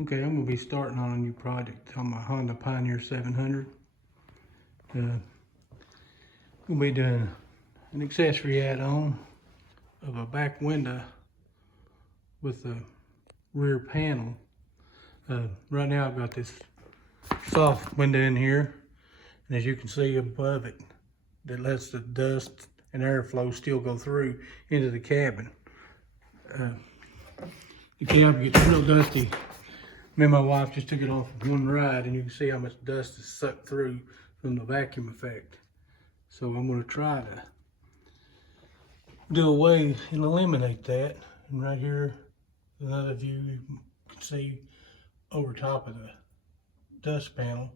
Okay, I'm gonna be starting on a new project on my Honda Pioneer 700. Gonna be doing an accessory add-on of a back window with a rear panel. Right now I've got this soft window in here, and as you can see above it, that lets the dust and airflow still go through into the cabin. The cabin gets real dusty. Me and my wife just took it off one ride, and you can see how much dust is sucked through from the vacuum effect. So I'm going to try to do a way and eliminate that. And right here, another view, you can see over top of the dust panel.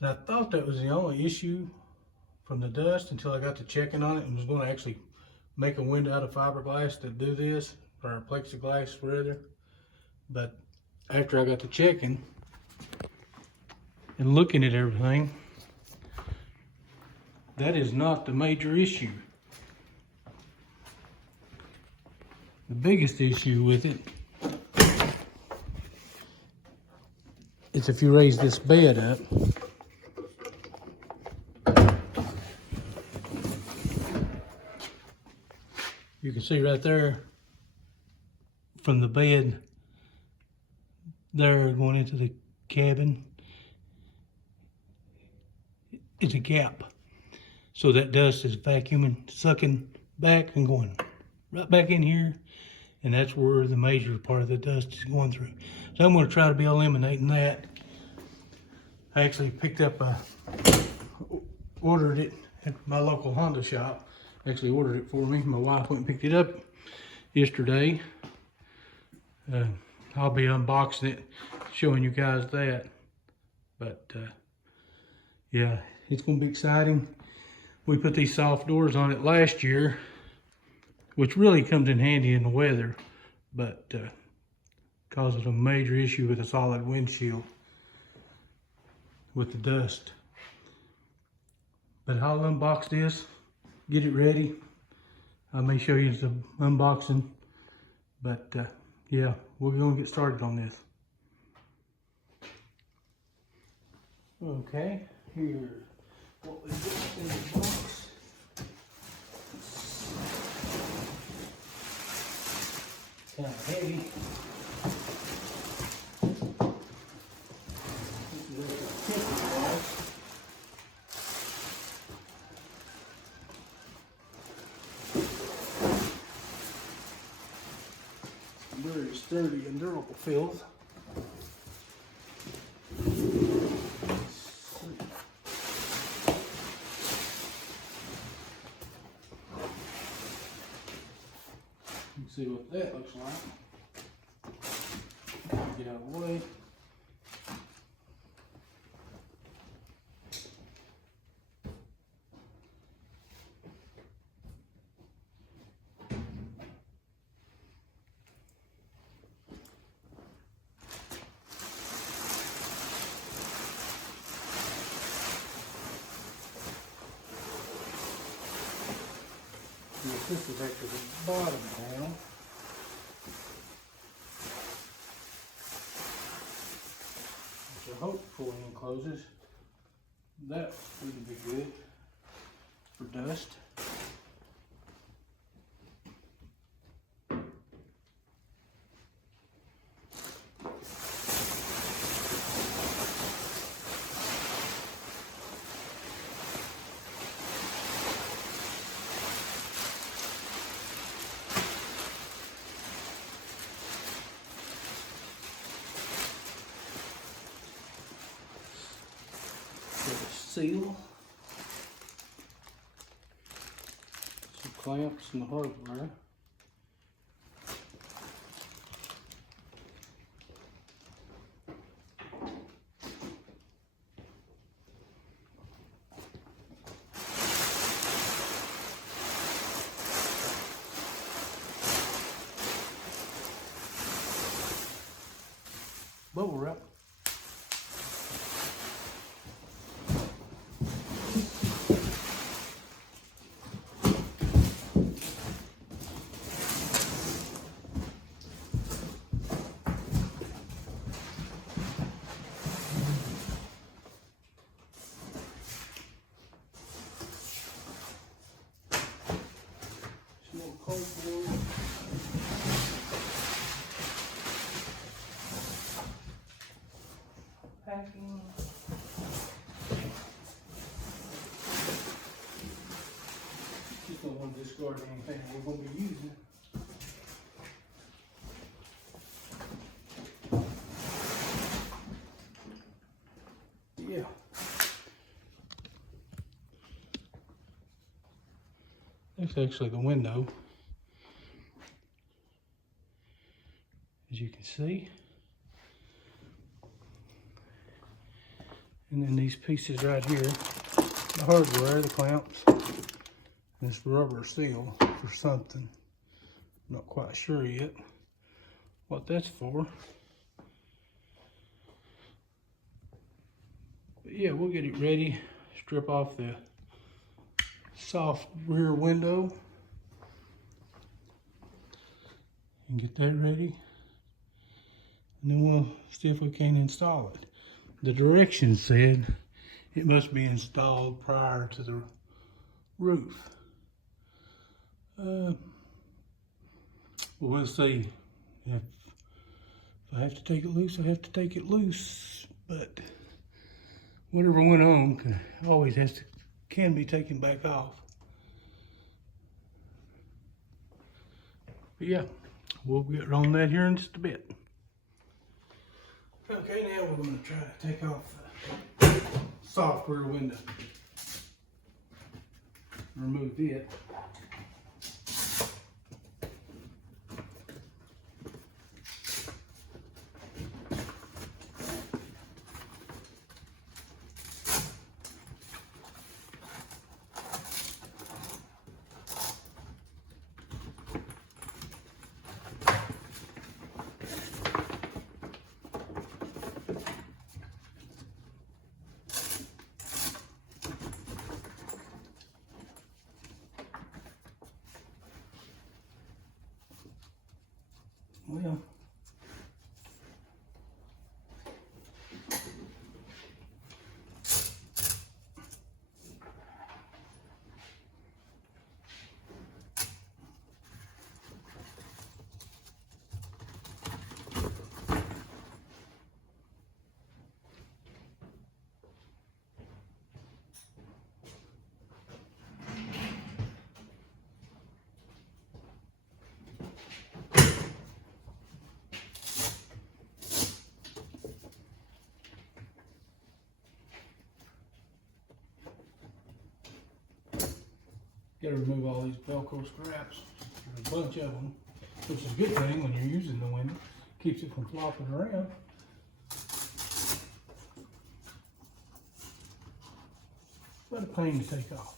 And I thought that was the only issue from the dust until I got to checking on it and was going to actually make a window out of fiberglass to do this, or plexiglass rather. But after I got to checking and looking at everything, that is not the major issue. The biggest issue with it is if you raise this bed up, you can see right there from the bed there going into the cabin, it's a gap. So that dust is vacuuming, sucking back and going right back in here. And that's where the major part of the dust is going through. So I'm going to try to be eliminating that. I actually picked up ordered it at my local Honda shop. Actually ordered it for me. My wife went and picked it up yesterday. I'll be unboxing it, showing you guys that. But yeah, it's going to be exciting. We put these soft doors on it last year, which really comes in handy in the weather, but causes a major issue with a solid windshield with the dust. But I'll unbox this, get it ready. I may show you some unboxing, but yeah, we're gonna get started on this. Okay, here's what we got in the box. Kind of heavy. This is a temper box. Very sturdy and durable filth. You can see what that looks like. Get out of the way. This is actually the bottom panel. Which I hope fully encloses. That wouldn't be good for dust. Seal, some clamps and the hardware. Bubble wrap. vacuum. Just don't want to discard anything we're going to be using. Yeah. That's actually the window, as you can see. And then these pieces right here, the hardware, the clamps, this rubber seal for something. Not quite sure yet what that's for. But yeah, we'll get it ready, strip off the soft rear window and get that ready. And then we'll see if we can install it. The directions said it must be installed prior to the roof. Well, we'll see. If I have to take it loose, I have to take it loose. But whatever went on always can be taken back off. But yeah, we'll get on that here in just a bit. Okay, now we're going to try to take off the soft rear window. Remove it. Well, gotta remove all these Velcro scraps. There's a bunch of them, which is a good thing when you're using the window. Keeps it from flopping around. What a pain to take off.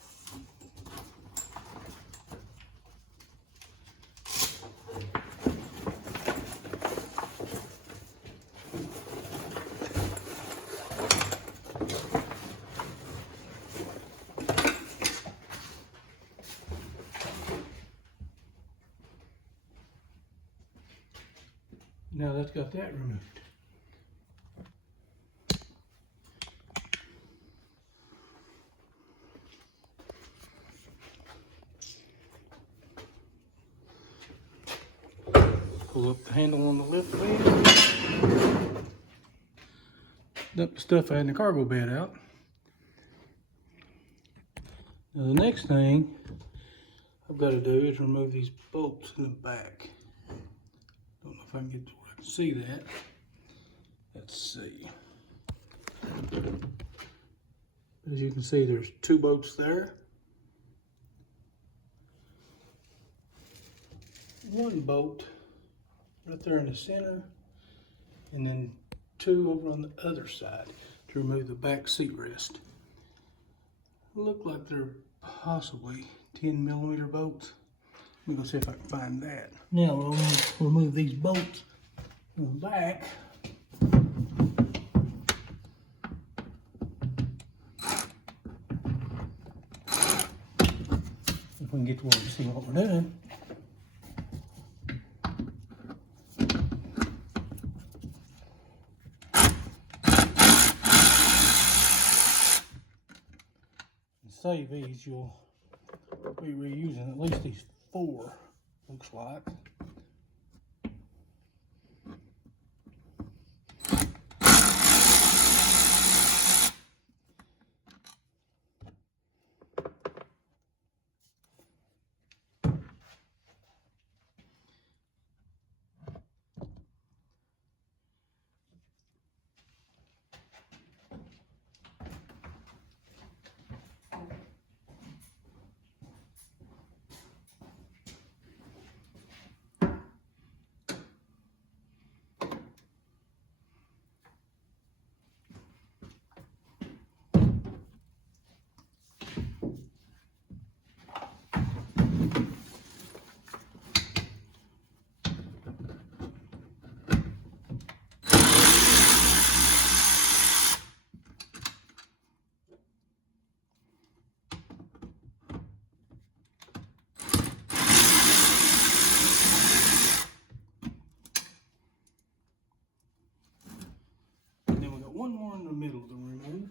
Now that's got that removed. Pull up the handle on the lift bed. Dump the stuff I had in the cargo bed out. Now the next thing I've got to do is remove these bolts in the back. Don't know if I can get to where I can see that. Let's see. But as you can see, there's two bolts there. One bolt right there in the center, and then two over on the other side to remove the back seat rest. Look like they're possibly 10mm bolts. I'm gonna see if I can find that. Now we'll remove these bolts from the back. If we can get to where we see what we're doing. Save these, you'll be reusing at least these 4, looks like. one more in the middle to remove.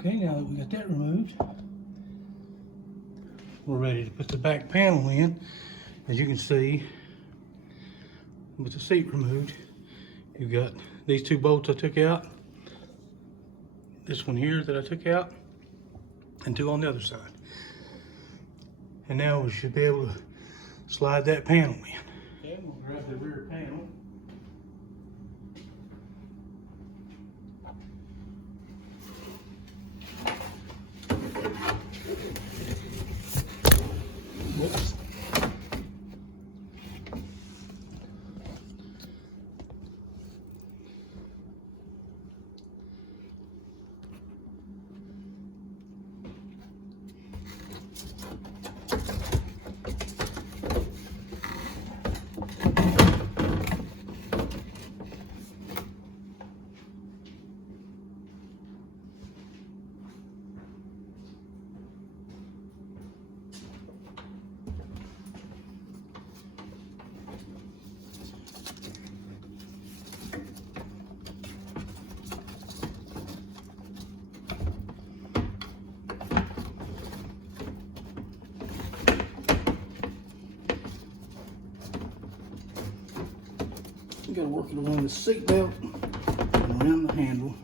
Okay, now that we got that removed, we're ready to put the back panel in. As you can see, with the seat removed, you've got these two bolts I took out, this one here that I took out, and two on the other side. And now we should be able to slide that panel in. Okay, we'll grab the rear panel. Whoops. You gotta work it around the seat belt and around the handle.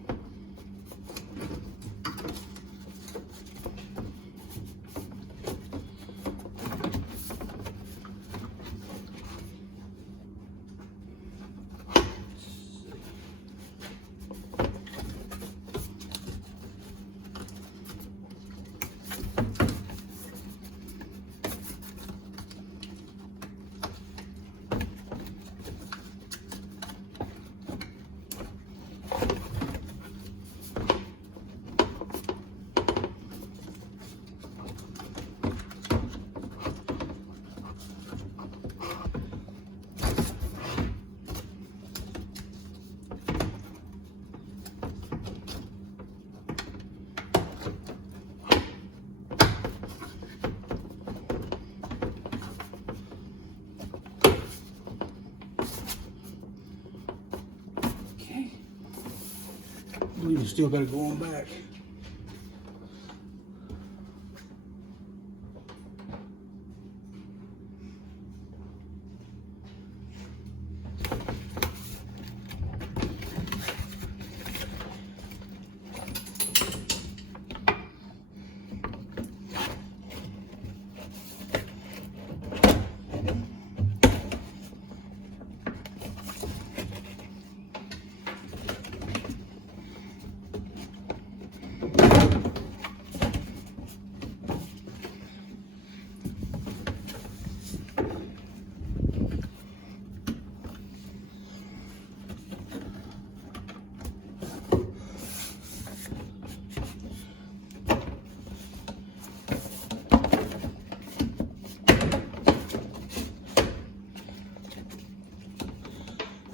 You still got to go on back.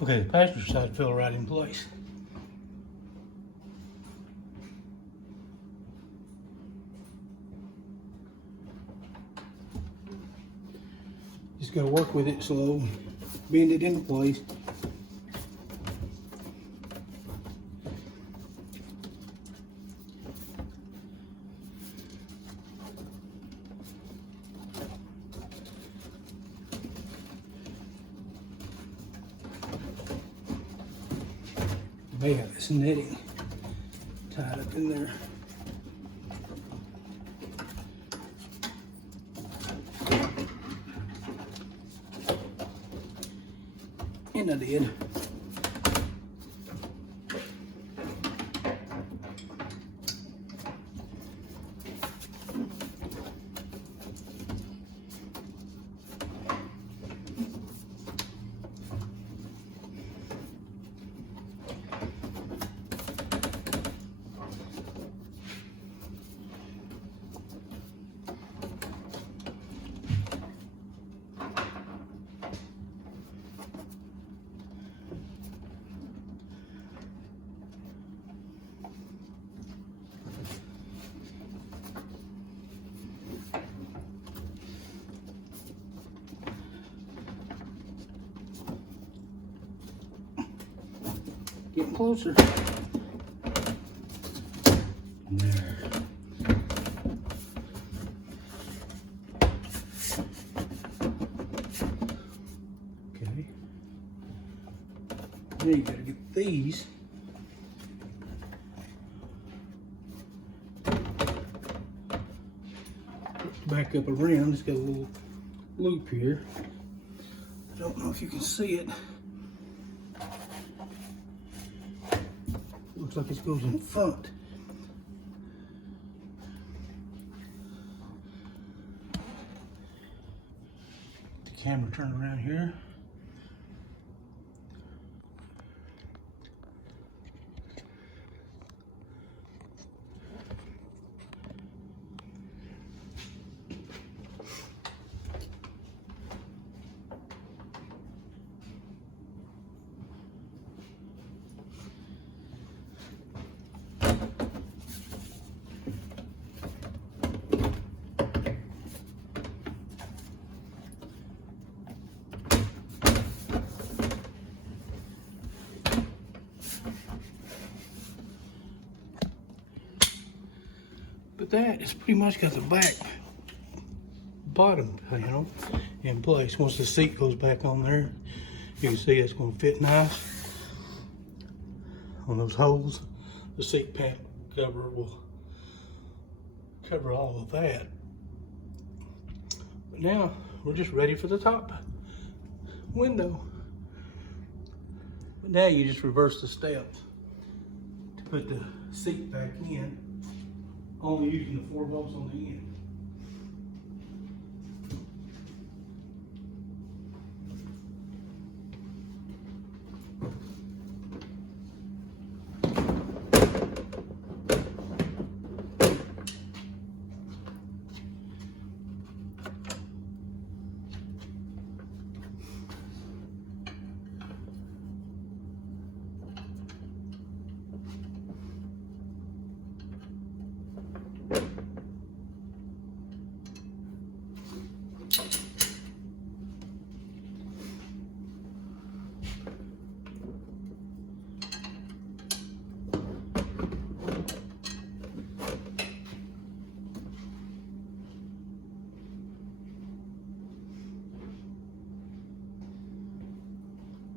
Okay, the passenger side fell right in place. Just gotta work with it slow, bend it into place. They got this netting tied up in there. I did. Getting closer. There. Okay. Now you gotta get these. Back up around. It's got a little loop here. I don't know if you can see it. Looks like it goes in front. The camera turn around here. But that is pretty much got the back bottom panel in place. Once the seat goes back on there, you can see it's going to fit nice on those holes. The seat pad cover will cover all of that. But now we're just ready for the top window. But now you just reverse the steps to put the seat back in, only using the 4 bolts on the end.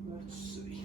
Let's see.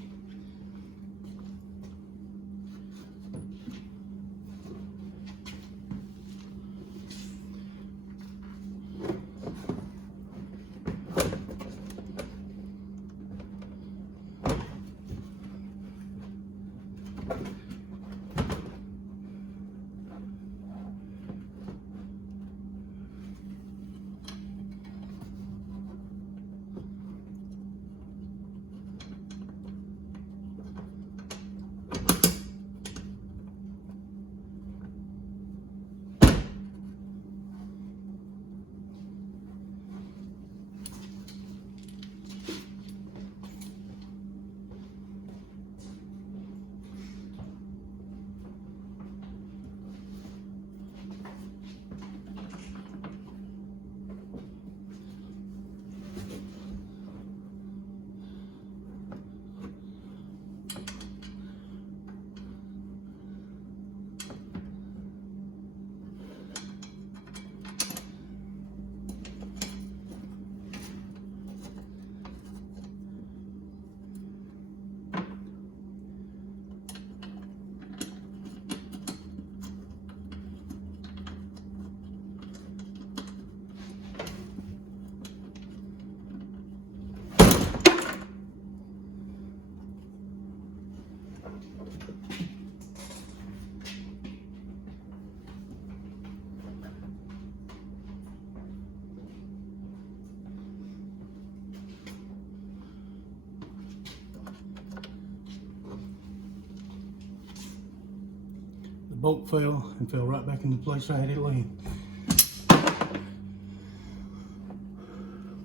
bolt fell and fell right back in the place I had it laying.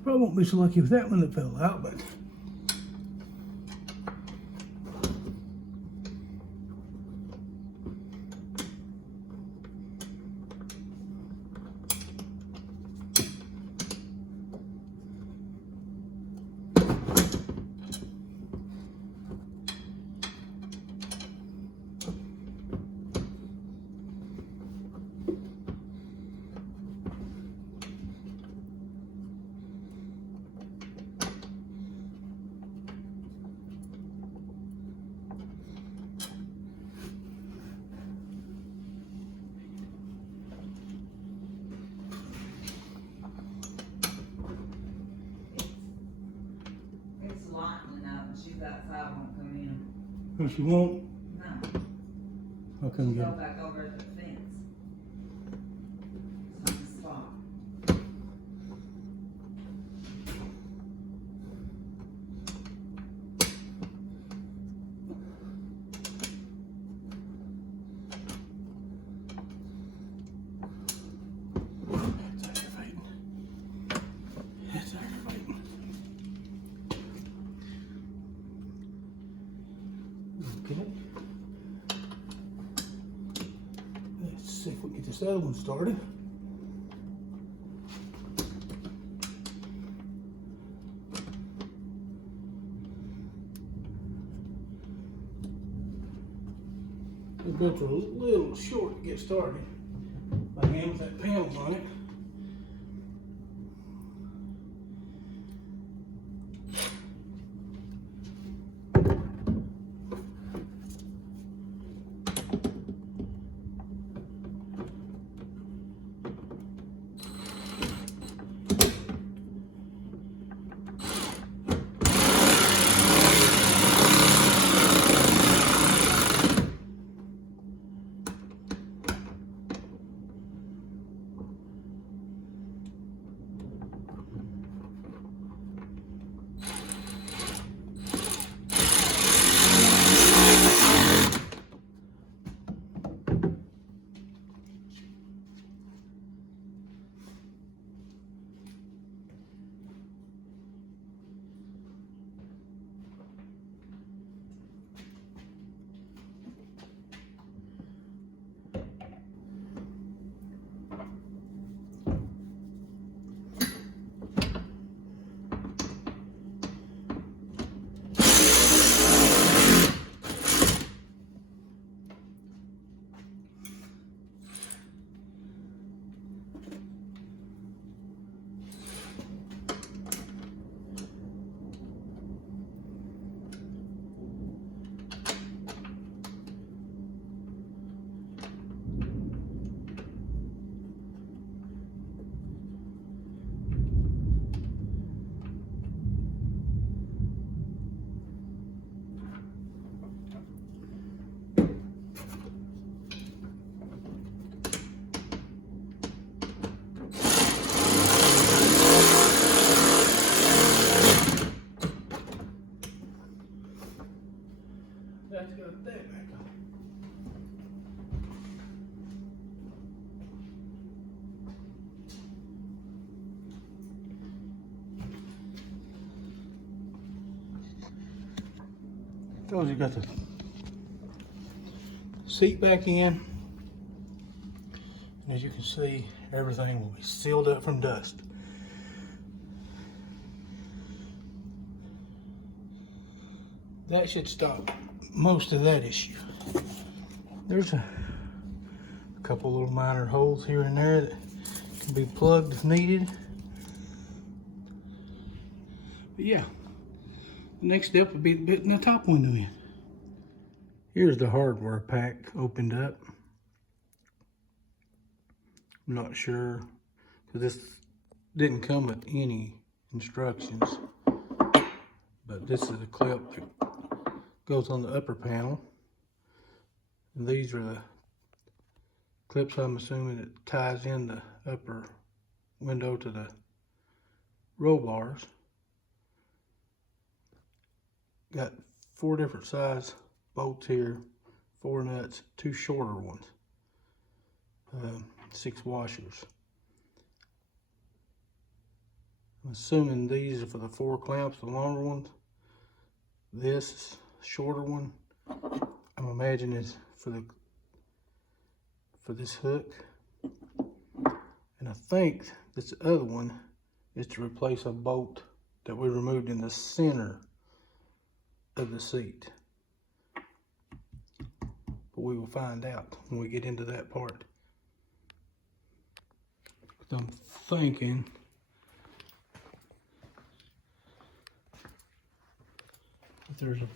Probably won't be so lucky with that one that fell out, but It's lightning out and she's outside, won't come in. no, she won't. No, I couldn't she'll get go it. back over to the fence. It's on the spot. That's aggravating. That's aggravating. Okay. Let's see if we can get this other one started. The bolts are a little short to get started. My hand with that panel on it. That's got that back on. Those you got the seat back in. And as you can see, everything will be sealed up from dust. That should stop most of that issue. There's a couple little minor holes here and there that can be plugged if needed. But yeah, the next step would be putting the top window in. Here's the hardware pack opened up. I'm not sure, because this didn't come with any instructions, but this is a clip that goes on the upper panel. And these are the clips, I'm assuming, that ties in the upper window to the roll bars. Got 4 different size bolts here, 4 nuts, 2 shorter ones. 6 washers. I'm assuming these are for the 4 clamps, the longer ones. This shorter one, I'm imagining is for this hook. And I think this other one is to replace a bolt that we removed in the center of the seat. But we will find out when we get into that part. I'm thinking that there's a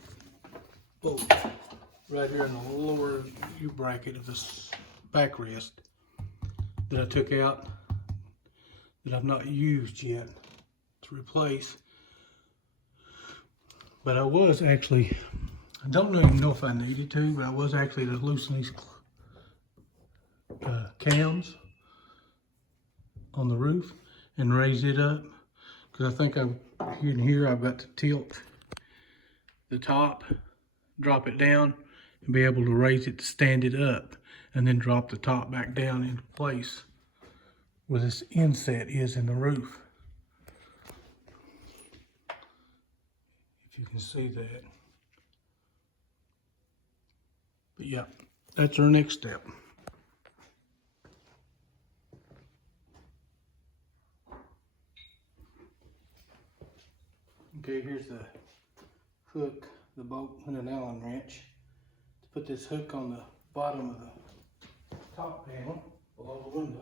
bolt right here in the lower U-bracket of this backrest that I took out that I've not used yet to replace. But I was actually, I don't even know if I needed to, but I was actually to loosen these cams on the roof and raise it up, because I think here I've got to tilt the top, drop it down, and be able to raise it to stand it up, and then drop the top back down into place where this inset is in the roof. If you can see that. But yeah, that's our next step. Okay, here's the hook, the bolt and an Allen wrench to put this hook on the bottom of the top panel below the window.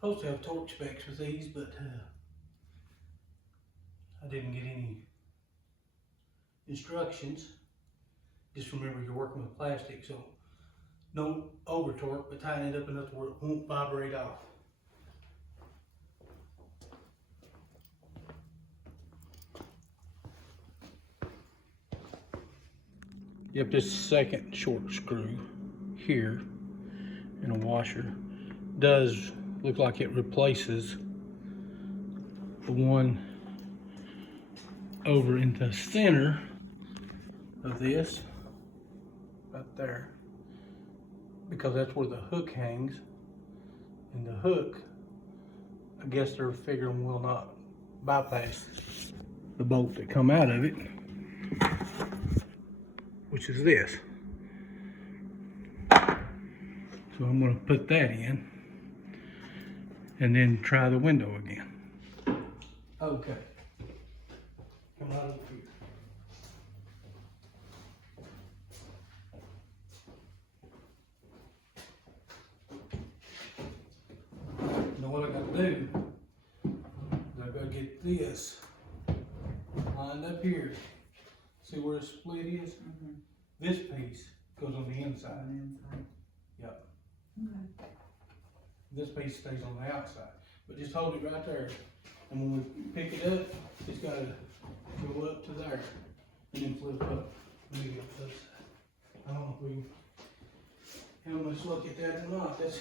Supposed to have torque specs with these, but I didn't get any instructions. Just remember you're working with plastic, so no over torque, but tighten it up enough to where it won't vibrate off. Yep, this second short screw here in a washer does look like it replaces the one over in the center of this right there, because that's where the hook hangs, and the hook, I guess they're figuring will not bypass the bolt that come out of it, which is this. So I'm going to put that in and then try the window again. Okay. Come out of here. Now what I got to do is I got to get this lined up here. See where the split is? Mm-hmm. This piece goes on the inside. Yep. Okay. This piece stays on the outside. But just hold it right there. And when we pick it up, it's got to go up to there and then flip up. Let me get this. I don't know if we can how much look at that or not. That's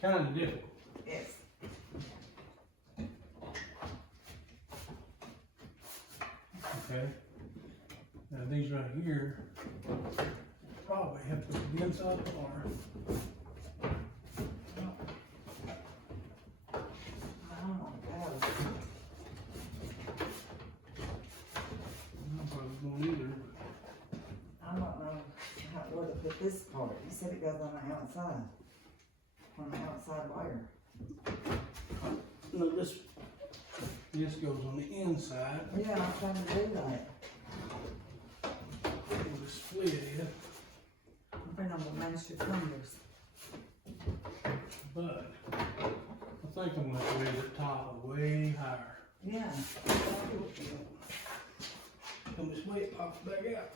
kind of difficult. Yes. Okay. Now these right here probably have to be inside the bar. Oh, God. I probably won't either. I don't know where to put this part. You said it goes on the outside. On the outside wire. No, this goes on the inside. Yeah, I'm trying to do that. Where the split is, I'm trying to mash your fingers. but I think I'm gonna raise the top way higher. Yeah. Come this way, it pops back out.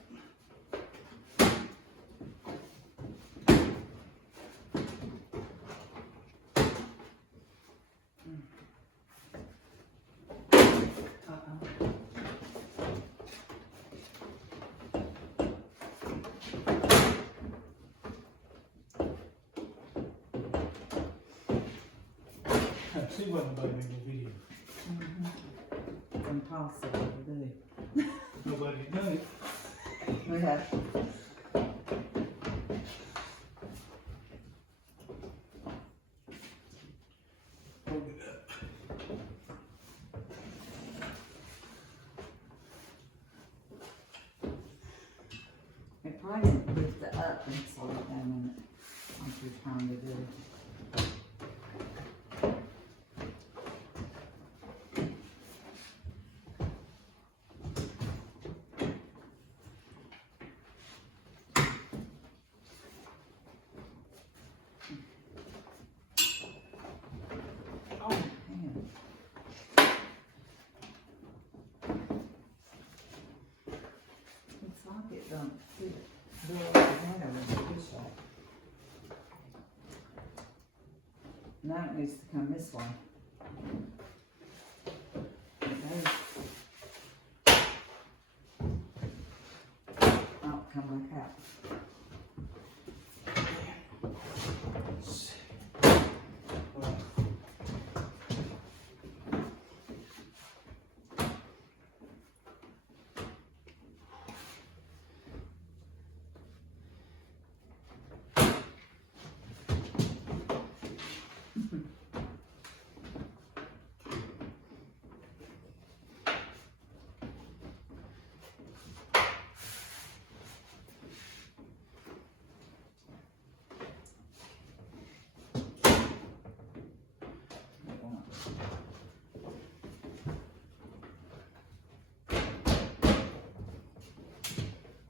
See what nobody made the video. It's impossible to do. Nobody done it. Yeah. Open it up. It probably lift it up and slow it down in it. What you're trying to do. Oh, man. It's like it don't fit real together with the fish shape. Now it needs to come this way. Okay. Oh, come back out.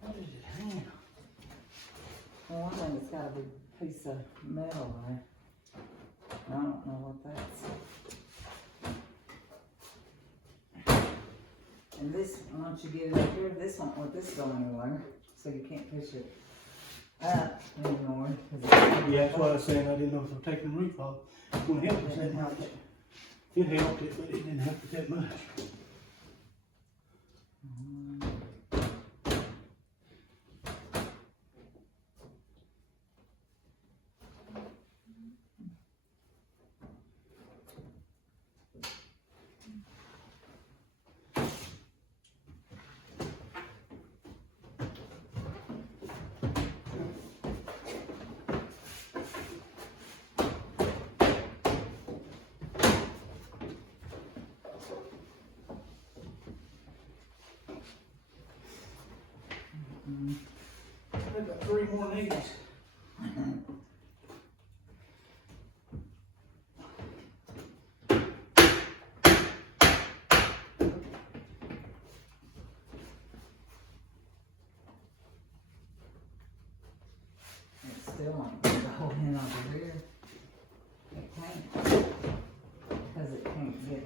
What is it hanging on? Well, I think it's got a big piece of metal there. I don't know what that's. And this, once you get it up here, this won't let this go anywhere, so you can't push it up anymore. 'Cause Yeah, that's what I was saying. I didn't know if I'm taking the roof off. It's gonna help us that much. It helped it, but it didn't help it that much. I've got 3 more needs. It still won't get the whole end over here. It can't, because it can't get.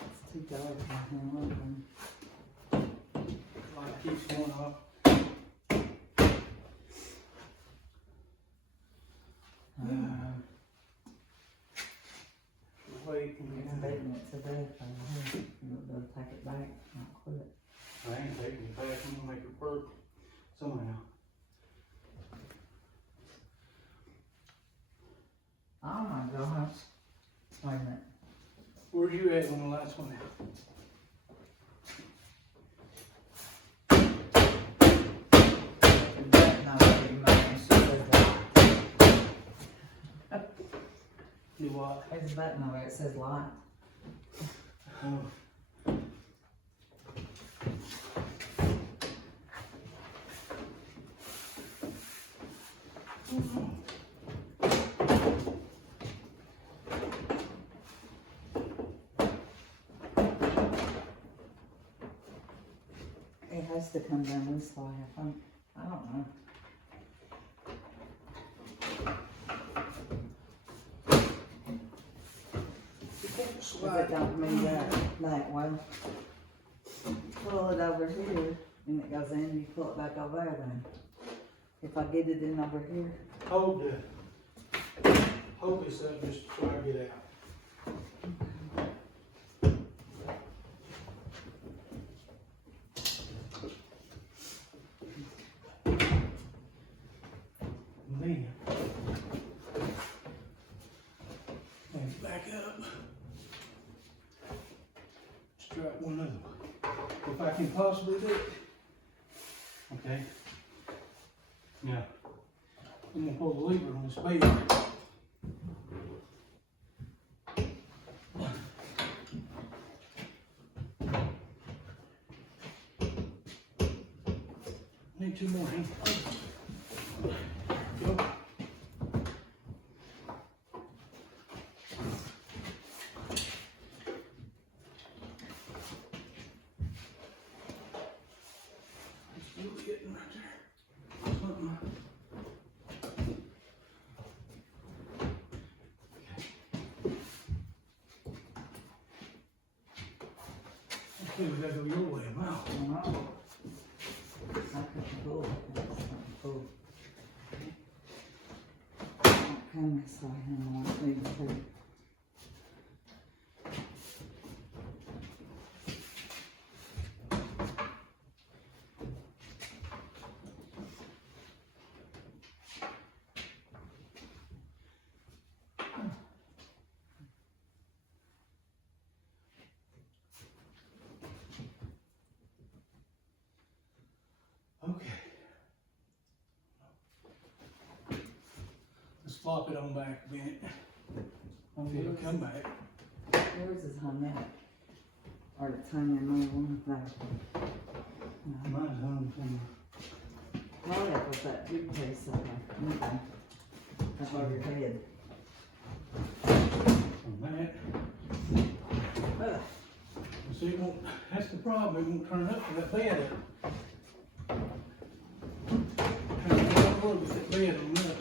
It's too dark in here, open. Light keeps going off. Wait. It's beating it to death over here. You'll take it back, not quit. I ain't taking it back. I'm gonna make it work somehow. Oh my gosh. Wait a minute. Where you at on the last one? That not very much. She says light. Do what? There's a button over there, it says light. Oh. has to come down this way, I think. I don't know. If it don't meet that well, pull it over here and it goes in, you pull it back over there then. If I get it in over here, Hold this up just so I get out. Then back up. Let's try it one other way. If I can possibly do it. Okay. Now, I'm gonna pull the lever on this bed. Need two more hands. Go. Still hitting right there. Something. I think we gotta go your way now. I know. I could pull. Pull. Don't come this way, I want me to. Okay. Let's flop it on back a minute. It'll come back. Yours is hung out. Or it's hanging on one thing. No. Mine's on somewhere. Probably up with that big piece up there. Okay. Above your head. On that. Ugh. See, it won't, that's the problem, it won't turn up for that bed up. Turn it up a little bit, that bed on up.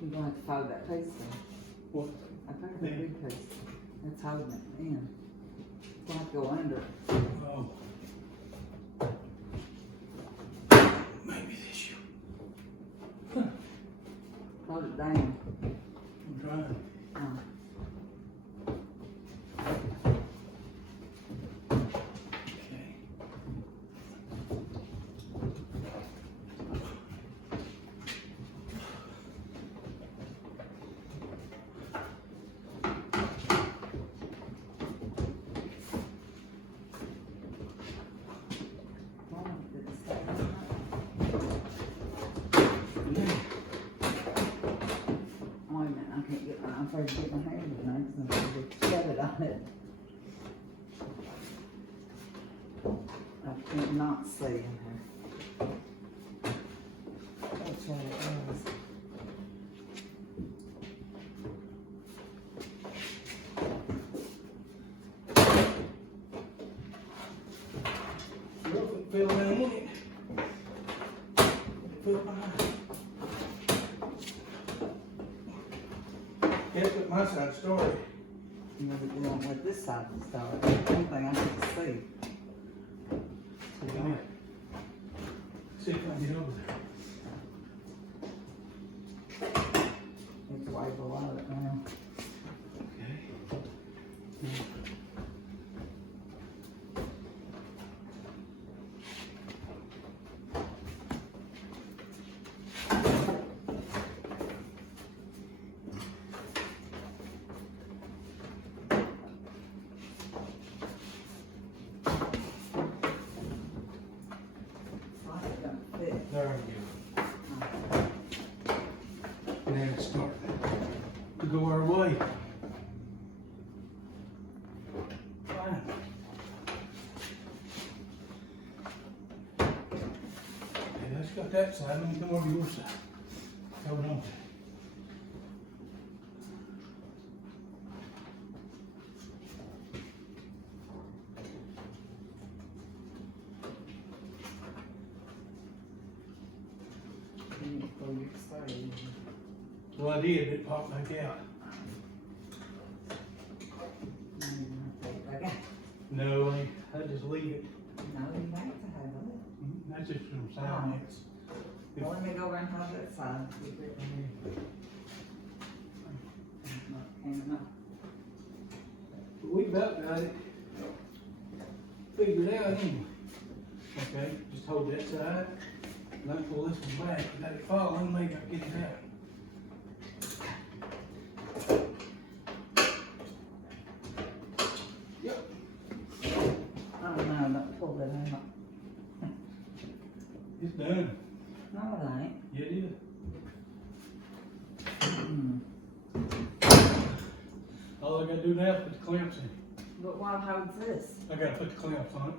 You're going to have to fold that piece down. What? I think the big piece. That's holding it in. It's going to go under it. Oh. Maybe this year. Huh. Hold it down. I'm trying. Okay. Well, it's staying on And then, Oh, wait a minute, I can't get my, I'm afraid to get my hand in there, because I'm going to shut it on it. I cannot see in here. That's what it was. look, it fell down in it. It fell behind. Guess what my side started? You know, we went with this side to start. One thing I can see. Come here. See if I can get over there. It's way below it now. Okay. It's like it don't fit. There we go. Now it's starting to go our way. Fine. Okay, that's got that side. Let me come over your side. Hold on. you excited. Well, I did, it popped back out. Okay. No, I just leave it. No, you have to have it. That's just from science. Well, let me go around how that side. Keep it enough. We about got it figured out anyway. Okay, just hold that side. And I pull this one back, let it fall, and maybe I'll get it out. Yep. I don't know, don't pull that out. It's done. No, it ain't. Yeah, it is. Mm. All I gotta do now is put the clamps in. But what holds this? I gotta put the clamps on it.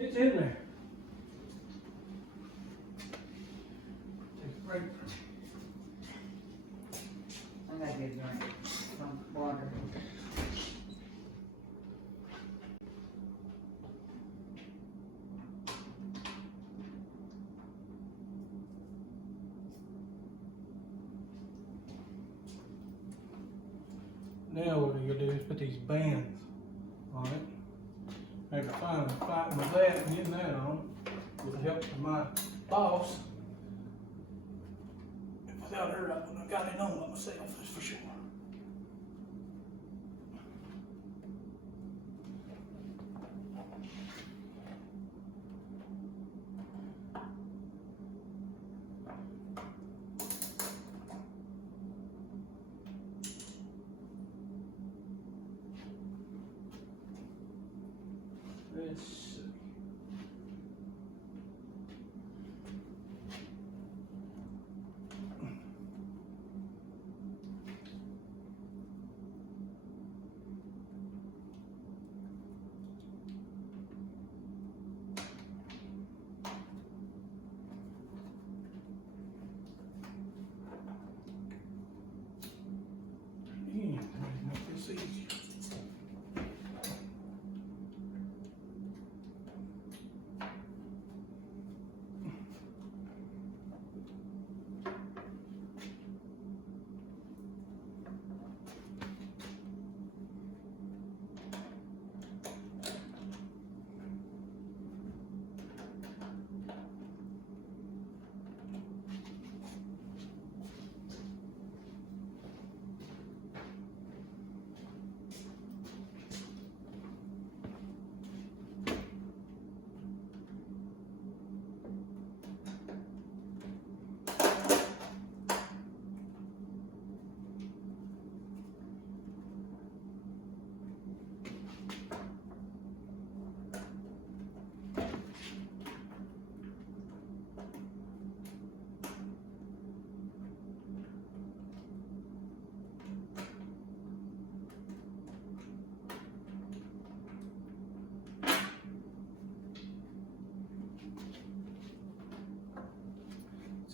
It's in there. Take a break. I gotta get a drink. Some water. Now what we're gonna do is put these bands on it. I can finally fighting with that and getting that on with the help of my boss. Without her, I wouldn't have got it on by myself, that's for sure. Let's see. Yeah, make this easier.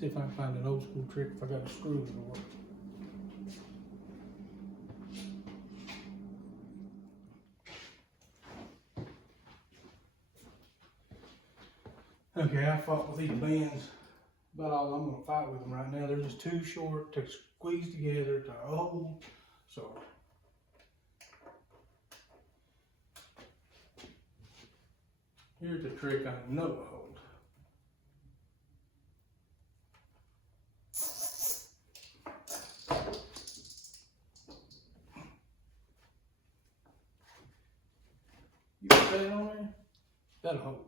See if I can find an old school trick if I got a screw in the work. Okay, I fought with these bands about all I'm gonna fight with them right now. They're just too short to squeeze together to hold. So here's the trick I know to hold. You put that on there, that'll hold.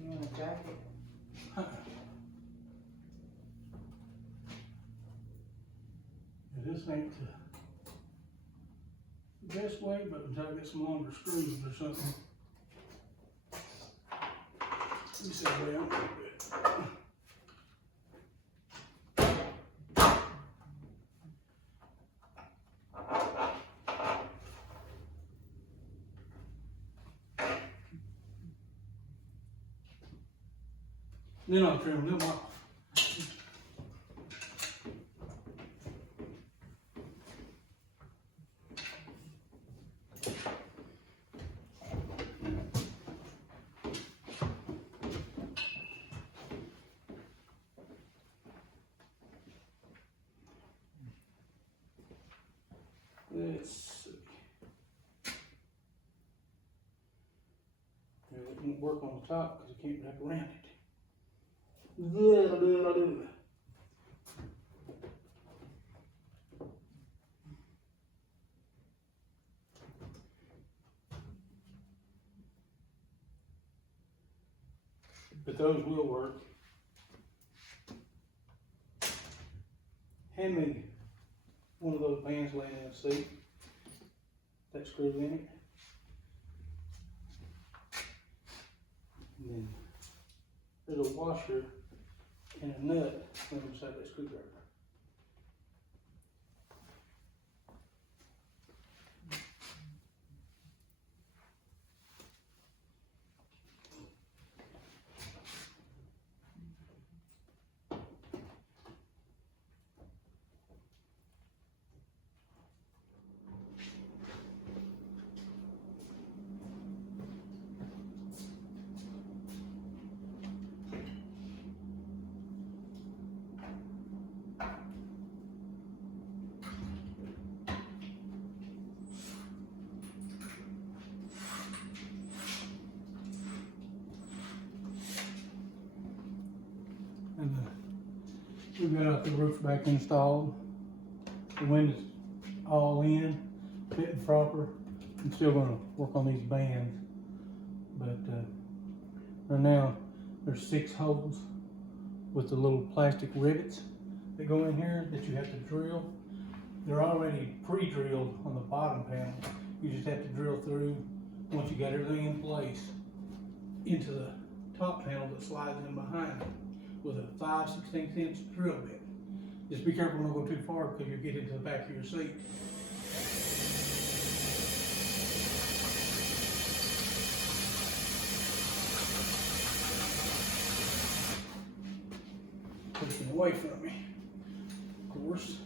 You want a jacket? This ain't the best way, but until I get some longer screws or something. This is the way I'm gonna do it. Then I'll trim them off. Let's see. It won't work on the top because you can't wrap around it. But those will work. Hand me one of those bands laying in the seat. That screw in it. And then there's a washer and a nut on the side of that screwdriver. And we've got the roof back installed. The windows all in, fitting proper. I'm still gonna work on these bands, but right now there's 6 holes with the little plastic rivets that go in here that you have to drill. They're already pre-drilled on the bottom panel. You just have to drill through, once you got everything in place, into the top panel that slides in behind it with a 5/16 inch drill bit. Just be careful not to go too far because you'll get into the back of your seat. Pushing away from me, of course.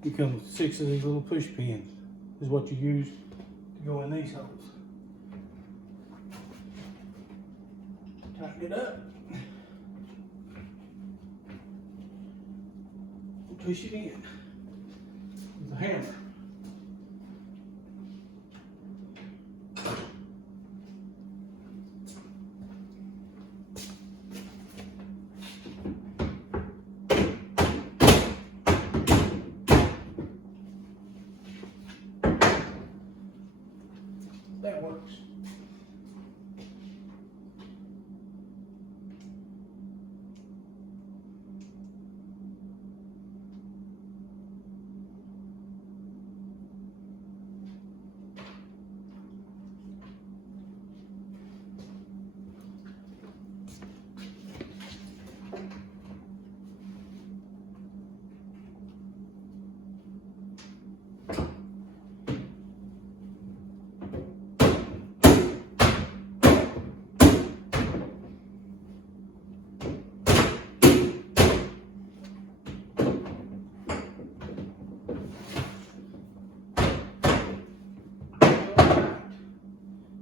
Becomes 6 of these little push pins is what you use to go in these holes. Tighten it up. And push it in with a hammer. That works.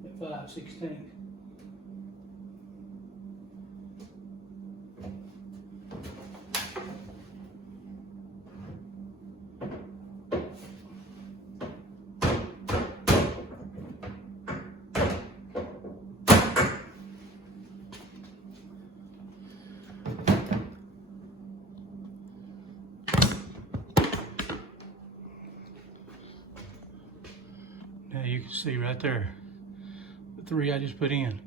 At 5/16. you can see right there, the 3 I just put in.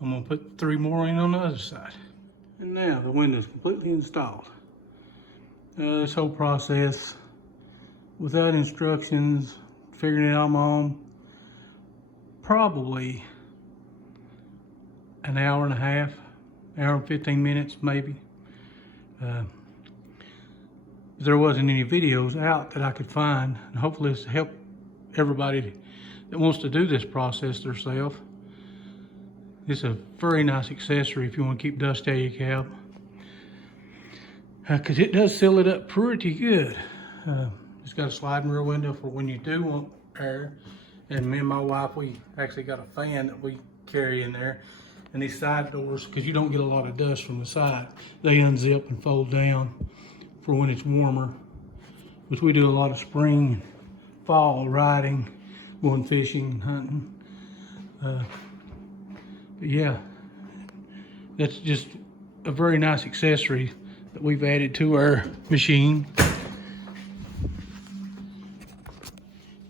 I'm gonna put 3 more in on the other side. And now the window's completely installed. This whole process, without instructions, figuring it out on my own, probably an hour and a half, hour and 15 minutes maybe. There wasn't any videos out that I could find, and hopefully this will help everybody that wants to do this process themselves. It's a very nice accessory if you want to keep dust out of your cab, because it does seal it up pretty good. It's got a sliding rear window for when you do want air, and me and my wife, we actually got a fan that we carry in there. And these side doors, because you don't get a lot of dust from the side, they unzip and fold down for when it's warmer, which we do a lot of spring and fall riding, going fishing and hunting. But yeah, that's just a very nice accessory that we've added to our machine.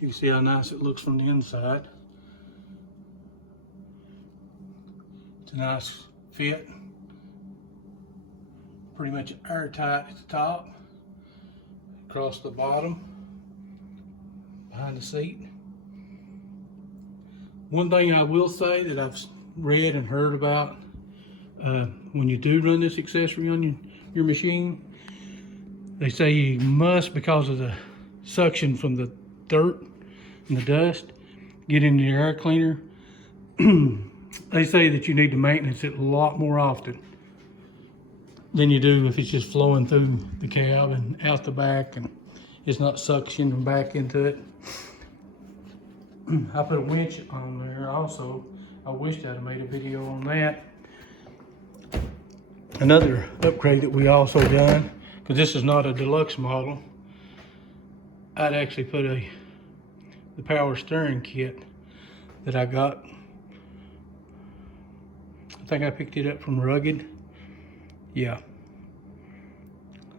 You can see how nice it looks from the inside. It's a nice fit. Pretty much airtight at the top, across the bottom, behind the seat. One thing I will say that I've read and heard about, when you do run this accessory on your machine, they say you must, because of the suction from the dirt and the dust, get into your air cleaner. They say that you need to maintenance it a lot more often than you do if it's just flowing through the cab and out the back and it's not suctioning back into it. I put a winch on there also. I wished I'd have made a video on that. Another upgrade that we also done, because this is not a deluxe model, I'd actually put the power steering kit that I got. I think I picked it up from Rugged. Yeah,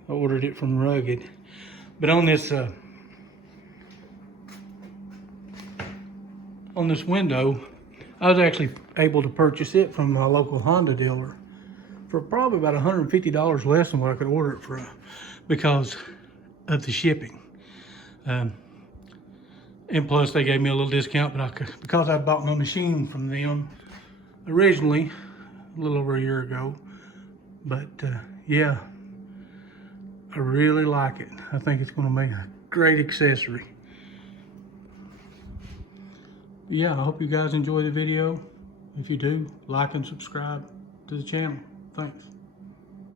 I ordered it from Rugged. But on this window, I was actually able to purchase it from my local Honda dealer for probably about $150 less than what I could order it for, because of the shipping. And plus they gave me a little discount, but because I bought my machine from them originally a little over a year ago. But yeah, I really like it. I think it's going to make a great accessory. Yeah, I hope you guys enjoy the video. If you do, like and subscribe to the channel. Thanks.